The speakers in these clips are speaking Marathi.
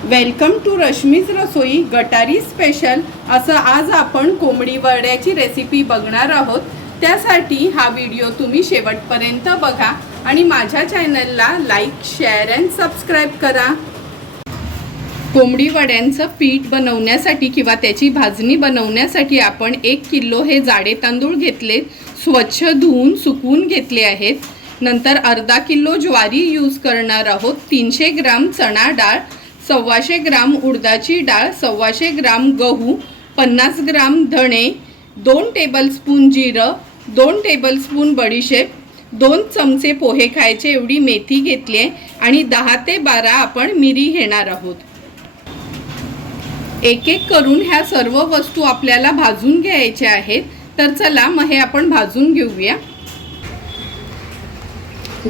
वेलकम टू रश्मीज रसोई गटारी स्पेशल असं आज आपण कोंबडी वड्याची रेसिपी बघणार आहोत. त्यासाठी हा व्हिडिओ तुम्ही शेवटपर्यंत बघा आणि माझ्या चॅनलला लाईक शेअर अँड सबस्क्राईब करा. कोंबडी वड्यांचं पीठ बनवण्यासाठी किंवा त्याची भाजणी बनवण्यासाठी आपण एक किलो हे जाडे तांदूळ घेतले स्वच्छ धुवून सुकवून घेतले आहेत. नंतर अर्धा किलो ज्वारी यूज करणार आहोत तीनशे ग्राम चणा डाळ सव्वाशे ग्राम उडदाची डाळ सव्वाशे ग्राम गहू पन्नास ग्राम धणे दोन टेबलस्पून जिरं दोन टेबलस्पून बडीशेप दोन चमचे पोहे खायचे एवढी मेथी घेतली आहे आणि दहा ते बारा आपण मिरी घेणार आहोत. एक एक करून ह्या सर्व वस्तू आपल्याला भाजून घ्यायच्या आहेत तर चला मग हे आपण भाजून घेऊया.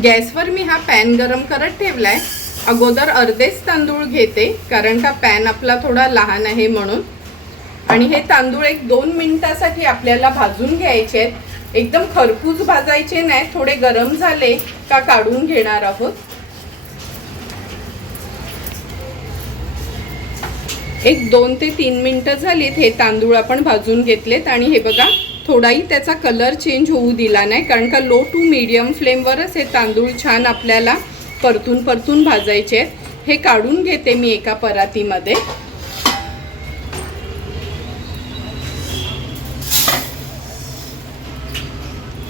गॅसवर मी हा पॅन गरम करत ठेवला आहे अगोदर अर्धेच तांदूळ घेते कारण का पॅन आपला थोडा लहान आहे म्हणून. आणि हे तांदूळ एक दोन मिनिटासाठी आपल्याला भाजून घ्यायचे आहेत. एकदम खरपूस भाजायचे नाही थोडे गरम झाले का काढून घेणार आहोत. एक दोन ते तीन मिनटं झालीत हे तांदूळ आपण भाजून घेतलेत आणि हे बघा थोडाही त्याचा कलर चेंज होऊ दिला नाही कारण का लो टू मीडियम फ्लेमवरच हे तांदूळ छान आपल्याला परतून परतून भाजायचे. हे काढून घेते मी एका परातीमध्ये.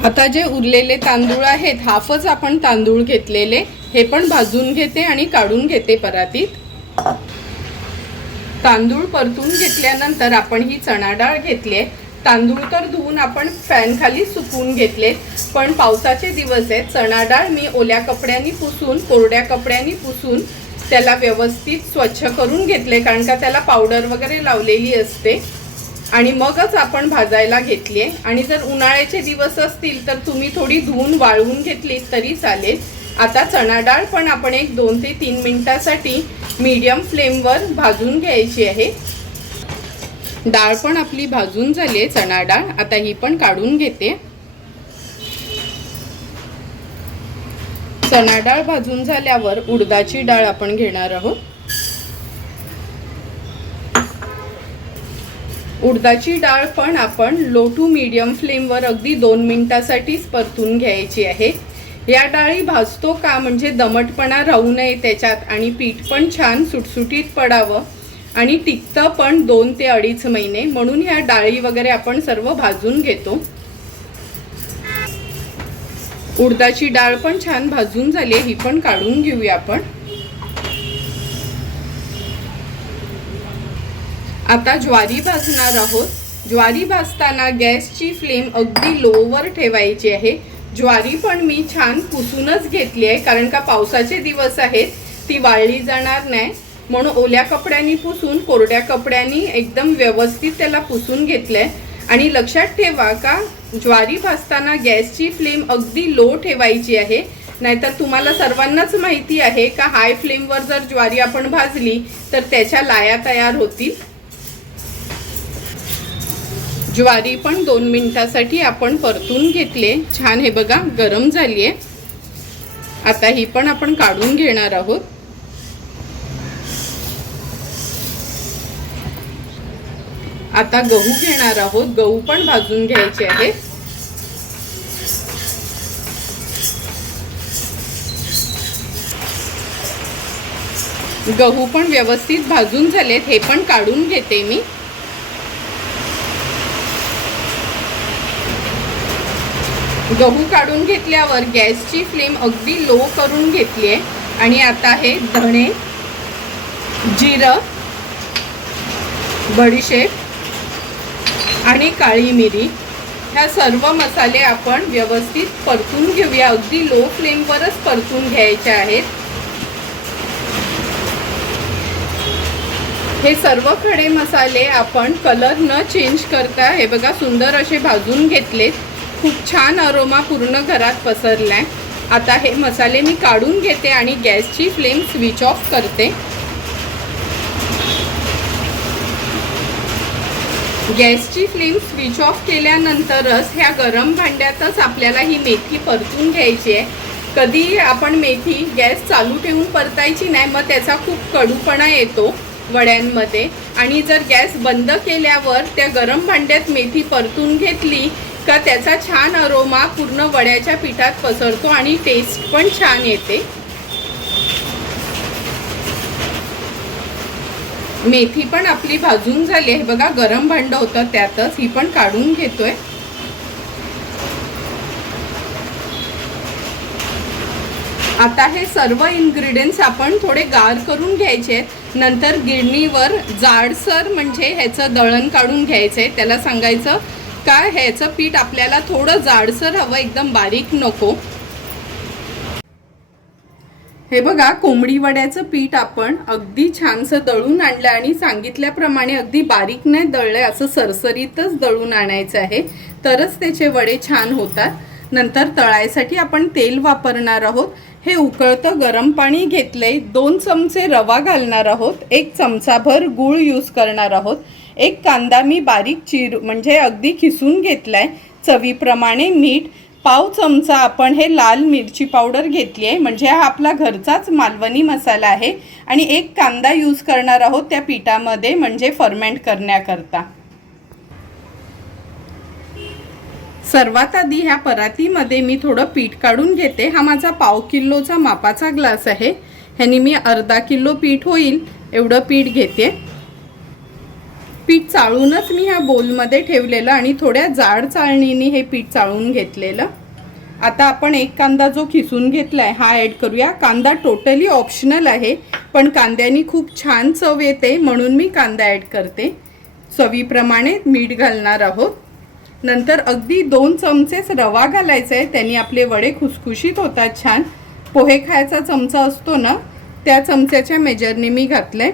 आता जे उरलेले तांदूळ आहेत हाफच आपण तांदूळ घेतलेले हे पण भाजून घेते आणि काढून घेते परातीत. तांदूळ परतून घेतल्यानंतर आपण ही चणा डाळ घेतली आहे. तांदूळ तर धुवून आपण फॅनखाली सुकवून घेतले पण पावसाचे दिवस आहेत. चणा डाळ मी ओल्या कपड्यांनी पुसून कोरड्या कपड्यांनी पुसून त्याला व्यवस्थित स्वच्छ करून घेतले कारण का त्याला पावडर वगैरे लावलेली असते. आणि मगच आपण भाजायला घेतली. आहे आणि जर उन्हाळ्याचे दिवस असतील तर तुम्ही थोडी धुवून वाळवून घेतली तरी चालेल. आता चणा डाळ पण आपण एक दोन ते तीन मिनटासाठी मीडियम फ्लेमवर भाजून घ्यायची आहे. डाळ पण आपली भाजून झाली आहे चणा डाळ. आता ही पण काढून घेते. चणा डाळ भाजून झाल्यावर उडदाची डाळ आपण घेणार आहोत. उडदाची डाळ पण आपण लो टू मीडियम फ्लेमवर अगदी दोन मिनिटासाठीच परतून घ्यायची आहे. या डाळी भाजतो का? म्हणजे दमटपणा राहू नये त्याच्यात आणि पीठ पण छान सुटसुटीत पडावं. आणि टिकतं पण दोन ते अडीच महिने. म्हणून ह्या डाळी वगैरे आपण सर्व भाजून घेतो. उडदाची डाळ पण छान भाजून झाली ही पण काढून घेऊया आपण. आता ज्वारी भाजणार आहोत. ज्वारी भाजताना गॅसची फ्लेम अगदी लोवर ठेवायची आहे. ज्वारी पण मी छान पुसूनच घेतली आहे कारण का पावसाचे दिवस आहेत ती वाळली जाणार नाही. म्हणून ओल्या कपड्यांनी पुसून कोरड्या कपड्यांनी एकदम व्यवस्थित त्याला पुसून घेतलंय. आणि लक्षात ठेवा का ज्वारी भाजताना गॅसची फ्लेम अगदी लो ठेवायची आहे. नाहीतर तुम्हाला सर्वांनाच माहिती आहे का हाय फ्लेमवर जर ज्वारी आपण भाजली तर त्याच्या लाया तयार होतील. ज्वारी पण दोन मिनिटासाठी आपण परतून घेतले. छान हे बघा गरम झाली आहे आता ही पण आपण काढून घेणार आहोत. आता गहू घेणार आहोत. गहू पण भाजून घ्यायचे आहेत. गहू पण व्यवस्थित भाजून झालेत. हे पण काढून घेते मी. गहू काढून घेतल्यावर गॅसची फ्लेम अगदी लो करून घेतली आहे आणि आता हे धणे जिरं बडीशेप आणि काळी मिरी ह्या सर्व मसाले आपण व्यवस्थित परतून घेऊया. अगदी लो फ्लेमवरच परतून घ्यायचे आहेत. हे सर्व खडे मसाले आपण कलर न चेंज करता हे बघा सुंदर असे भाजून घेतलेत. खूप छान अरोमा पूर्ण घरात पसरलाय. आता हे मसाले मी काढून घेते आणि गॅसची फ्लेम स्विच ऑफ करते. गॅसची फ्लेम स्विच ऑफ केल्यानंतरच ह्या गरम भांड्यातच आपल्याला ही मेथी परतून घ्यायची आहे. कधी आपण मेथी गॅस चालू ठेवून परतायची नाही मग त्याचा खूप कडूपणा येतो वड्यांमध्ये. आणि जर गॅस बंद केल्यावर त्या गरम भांड्यात मेथी परतून घेतली का त्याचा छान अरोमा पूर्ण वड्याच्या पिठात पसरतो आणि टेस्ट पण छान येते. मेथी पण आपली भाजून झाली आहे. बघा गरम भांड होतं त्यातच. ही पण काढून घेतोय. आता हे सर्व इन्ग्रेडियंट्स आपण थोडे गार करून घ्यायचे आहेत. नंतर गिरणीवर जाडसर म्हणजे ह्याचं दळण काढून घ्यायचं आहे त्याला सांगायचं का ह्याचं पीठ आपल्याला थोडं जाडसर हवं एकदम बारीक नको. हे बघा कोंबडी वड्याचं पीठ आपण अगदी छानसं दळून आणलं आणि सांगितल्याप्रमाणे अगदी बारीक नाही दळलंय असं सरसरीतच दळून आणायचं आहे. तरच त्याचे वडे छान होतात. नंतर तळायसाठी आपण तेल वापरणार आहोत. हे उकळतं गरम पाणी घेतलंय. दोन चमचे रवा घालणार आहोत. एक चमचाभर गूळ यूज करणार आहोत. एक कांदा मी बारीक चिर म्हणजे अगदी खिसून घेतलाय. चवीप्रमाणे मीठ पाव चमचा आपण हे लाल मिरची पावडर घेतली आहे. म्हणजे हा आपला घरचाच मालवणी मसाला आहे. आणि एक कांदा यूज करणार आहोत त्या पिठामध्ये म्हणजे फर्मेंट करण्याकरता. सर्वात आधी ह्या परातीमध्ये मी थोडं पीठ काढून घेते. हा माझा पाव किलोचा मापाचा ग्लास आहे. ह्यानी मी अर्धा किलो पीठ होईल एवढं पीठ घेते. पीठ चाळूनच मी ह्या बोलमध्ये ठेवलेलं आणि थोड्या जाड चाळणीने हे पीठ चाळून घेतलेलं. आता आपण एक कांदा जो खिसून घेतला आहे हा ॲड करूया. कांदा टोटली ऑप्शनल आहे पण कांद्यानी खूप छान चव येते म्हणून मी कांदा ॲड करते. चवीप्रमाणे मीठ घालणार आहोत. नंतर अगदी दोन चमचेच रवा घालायचा आहे त्यांनी आपले वडे खुसखुशीत होतात छान. पोहे खायचा चमचा असतो ना त्या चमच्याच्या मेजरने मी घातलंय.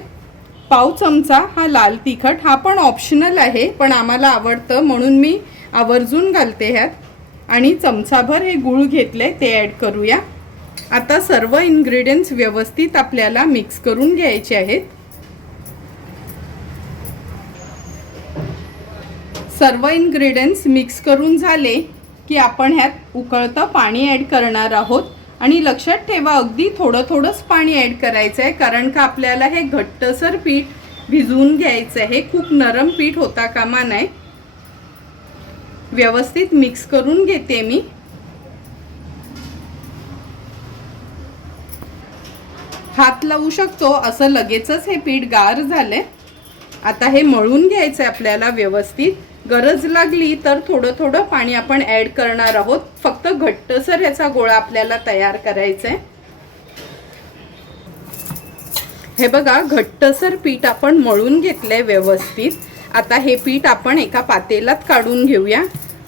पाव चमचा हा लाल तिखट हा पण ऑप्शनल आहे पण आम्हाला आवडतं म्हणून मी आवर्जून घालते ह्यात. आणि चमचाभर हे गूळ घेतले ते ॲड करूया. आता सर्व इन्ग्रेडियंट्स व्यवस्थित आपल्याला मिक्स करून घ्यायचे आहेत. सर्व इन्ग्रेडियंट्स मिक्स करून झाले की आपण ह्यात उकळतं पाणी ॲड करणार आहोत. आणि लक्षात ठेवा अगदी थोडं थोडंच पाणी ॲड करायचं आहे कारण का आपल्याला हे घट्टसर पीठ भिजवून घ्यायचं आहे खूप नरम पीठ होता कामा नाही व्यवस्थित मिक्स करून घेते मी. हात लावू शकतो असं लगेचच हे पीठ गार झालंय. आता हे मळून घ्यायचं आहे आपल्याला व्यवस्थित. गरज लागली तर थोडं थोडं पाणी आपण ॲड करणार आहोत. फक्त घट्टसर ह्याचा गोळा आपल्याला तयार करायचा आहे हे बघा घट्टसर पीठ आपण मळून घेतलंय व्यवस्थित. आता हे पीठ आपण एका पातेलात काढून घेऊया.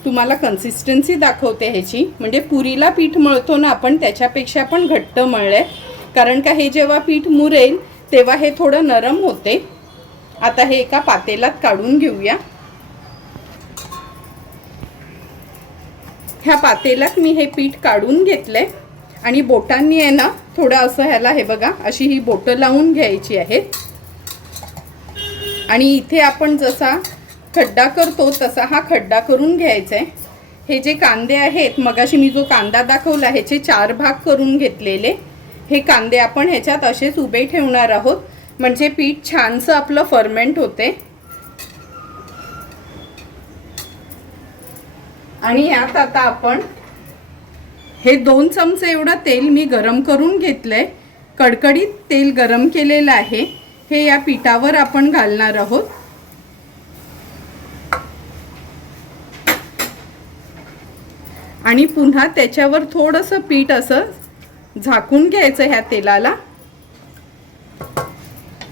तुम्हाला कन्सिस्टन्सी दाखवते ह्याची. म्हणजे पुरीला पीठ मळतो ना आपण त्याच्यापेक्षा पण घट्ट मळलंय. कारण का हे जेव्हा पीठ मुरेल तेव्हा हे थोडं नरम होते. आता हे एका पातेलात काढून घेऊया. ह्या पातेलात मी हे पीठ काढून घेतलंय. आणि बोटांनी आहे ना थोडं असं ह्याला हे बघा अशी ही बोटं लावून घ्यायची आहेत. आणि इथे आपण जसा खड्डा करतो तसा हा खड्डा करून घ्यायचा आहे हे जे कांदे आहेत मगाशी मी जो कांदा दाखवला ह्याचे चार भाग करून घेतलेले. हे कांदे आपण ह्याच्यात असेच उभे ठेवणार आहोत. म्हणजे पीठ छानसं आपलं फर्मेंट होते आणि यात आता आपण हे दोन चमचे एवढं तेल मी गरम करून घेतलंय. कडकडीत तेल गरम केलेलं आहे. हे या पिठावर आपण घालणार आहोत. आणि पुन्हा त्याच्यावर थोडंसं पीठ असं झाकून घ्यायचं ह्या तेलाला.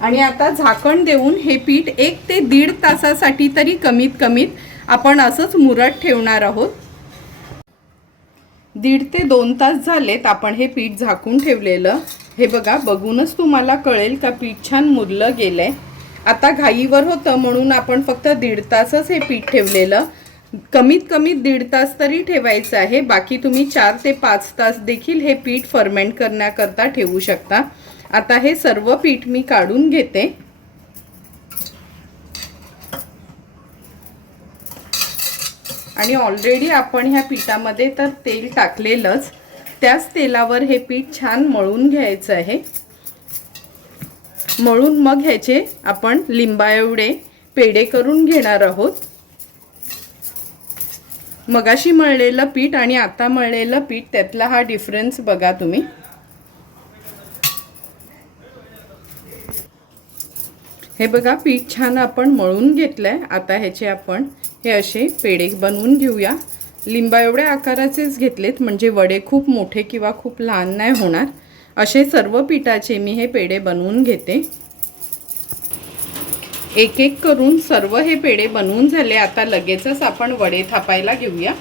आणि आता झाकण देऊन हे पीठ एक ते दीड तासासाठी तरी कमीत कमीत आपण असंच मुरट ठेवणार आहोत. दीड ते दोन तास झालेत आपण हे पीठ झाकून ठेवलेलं. हे बघा बघूनच तुम्हाला कळेल का पीठ छान मुरलं गेलंय. आता घाईवर होतं म्हणून आपण फक्त दीड तासच हे पीठ ठेवलेलं. कमीत कमी दीड तास तरी ठेवायचं आहे. बाकी तुम्ही चार ते पाच तास देखील हे पीठ फर्मेंट करण्याकरता ठेवू शकता. आता हे सर्व पीठ मी काढून घेते. आणि ऑलरेडी आपण ह्या पिठामध्ये तर तेल टाकलेलंच. त्याच तेलावर हे पीठ छान मळून घ्यायचं आहे. मळून मग ह्याचे आपण लिंबा एवढे पेढे करून घेणार आहोत. मगाशी मळलेलं पीठ आणि आता मळलेलं पीठ त्यातला हा डिफरन्स बघा तुम्ही. हे बघा पीठ छान आपण मळून घेतलं आहे आता ह्याचे आपण हे असे पेढे बनवून घेऊया. लिंबा एवढ्या आकाराचेच घेतलेत म्हणजे वडे खूप मोठे किंवा खूप लहान नाही होणार. असे सर्व पिठाचे मी हे पेढे बनवून घेते. एक एक करून सर्व हे पेढे बनवून झाले. आता लगेचच आपण वडे थापायला घेऊया.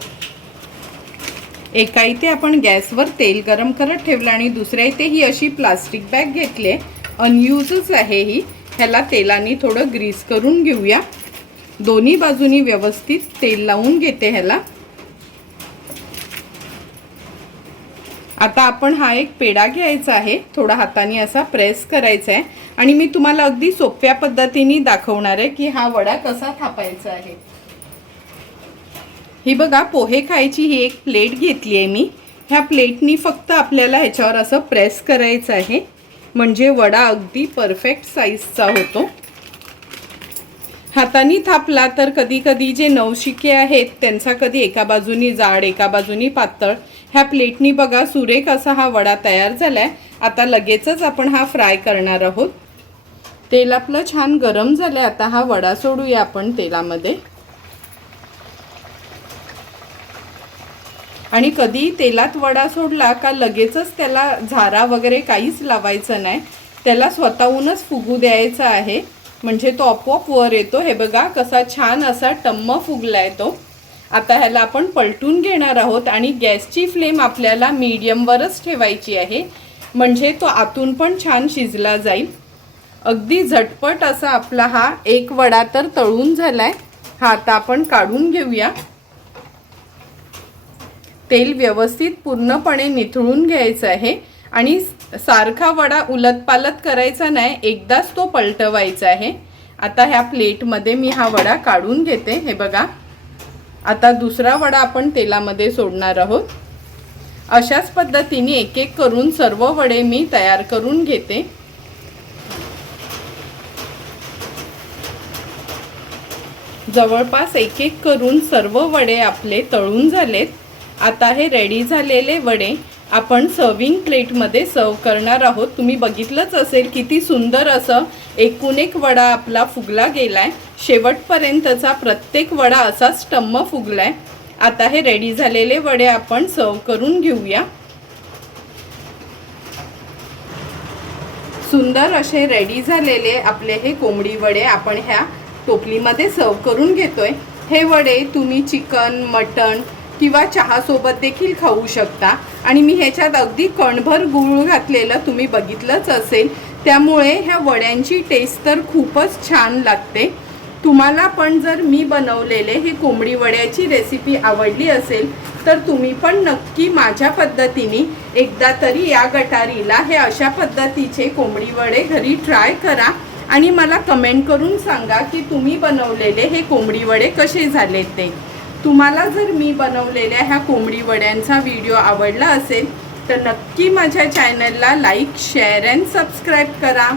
एका इथे आपण गॅसवर तेल गरम करत ठेवलं आणि दुसऱ्या इथे ही अशी प्लास्टिक बॅग घेतली आहे. अनयूजच आहे ही. ह्याला तेलाने थोडं ग्रीस करून घेऊया. दोन्ही बाजूनी व्यवस्थित तेल लावून घेते ह्याला. आता आपण हा एक पेढा घ्यायचा आहे. थोडा हाताने असा प्रेस करायचा आहे आणि मी तुम्हाला अगदी सोप्या पद्धतीने दाखवणार आहे की हा वडा कसा थापायचा आहे. ही बघा पोहे खायची ही एक प्लेट घेतली आहे मी. ह्या प्लेटनी फक्त आपल्याला ह्याच्यावर असं प्रेस करायचं आहे. म्हणजे वडा अगदी परफेक्ट साईजचा होतो. हाताने थापला तर कधी कधी जे नवशिके आहेत त्यांचा कधी एका बाजूनी जाड एका बाजूनी पातळ. ह्या प्लेटनी बघा सुरेख असा हा वडा तयार झालाय. आता लगेचच आपण हा फ्राय करणार आहोत. तेल आपलं छान गरम झालंय आता हा वडा सोडूया आपण तेलामध्ये. आणि कधी तेलात वडा सोडला का लगेचच त्याला झारा वगैरे काहीच लावायचं नाही. त्याला स्वतःहूनच फुगू द्यायचं आहे. म्हणजे तो आपोआप वर येतो. हे बघा कसा छान असा टम्म फुगलाय तो. आता ह्याला आपण पलटून घेणार आहोत आणि गॅसची फ्लेम आपल्याला मीडियमवरच ठेवायची आहे. म्हणजे तो आतून पण छान शिजला जाईल. अगदी झटपट असा आपला हा एक वडा तर तळून झाला आहे हा आता आपण काढून घेऊया. तेल व्यवस्थित पूर्णपणे निथळून घ्यायचं आहे. आणि सारखा वडा उलतपालत करायचा नाही एकदाच तो पलटवायचा आहे. आता ह्या प्लेटमध्ये मी हा वडा काढून घेते. हे बघा. आता दुसरा वडा आपण तेलामध्ये सोडणार आहोत. अशाच पद्धतीने एक एक करून सर्व वडे मी तयार करून घेते. जवळपास एक एक करून सर्व वडे आपले तळून झालेत. आता हे रेडी झालेले वडे आपण सर्विंग प्लेटमध्ये सर्व करणार आहोत. तुम्ही बघितलंच असेल किती सुंदर असं एकूण एक वडा आपला फुगला गेलाय. शेवटपर्यंतचा प्रत्येक वडा असा स्टम्म फुगलाय. आता हे रेडी झालेले वडे आपण सर्व करून घेऊया. सुंदर असे रेडी झालेले आपले हे कोंबडी वडे आपण ह्या टोपलीमध्ये सर्व करून घेतोय. हे वडे तुम्ही चिकन मटण किंवा चहासोबत देखील खाऊ शकता. आणि मी ह्याच्यात अगदी कणभर गूळ घातलेलं तुम्ही बघितलंच असेल. त्यामुळे ह्या वड्यांची टेस्ट तर खूपच छान लागते. तुम्हाला पण जर मी बनवलेले हे कोंबडी वड्याची रेसिपी आवडली असेल तर तुम्ही पण नक्की माझ्या पद्धतीने एकदा तरी या गटारीला हे अशा पद्धतीचे कोंबडी वडे घरी ट्राय करा. आणि मला कमेंट करून सांगा की तुम्ही बनवलेले हे कोंबडी वडे कसे झाले ते. तुम्हाला जर मी बनवलेल्या ह्या कोंबडी वड्यांचा व्हिडिओ आवडला असेल तर नक्की माझ्या चॅनलला लाईक शेअर अँड सबस्क्राईब करा.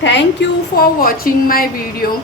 Thank you for watching my video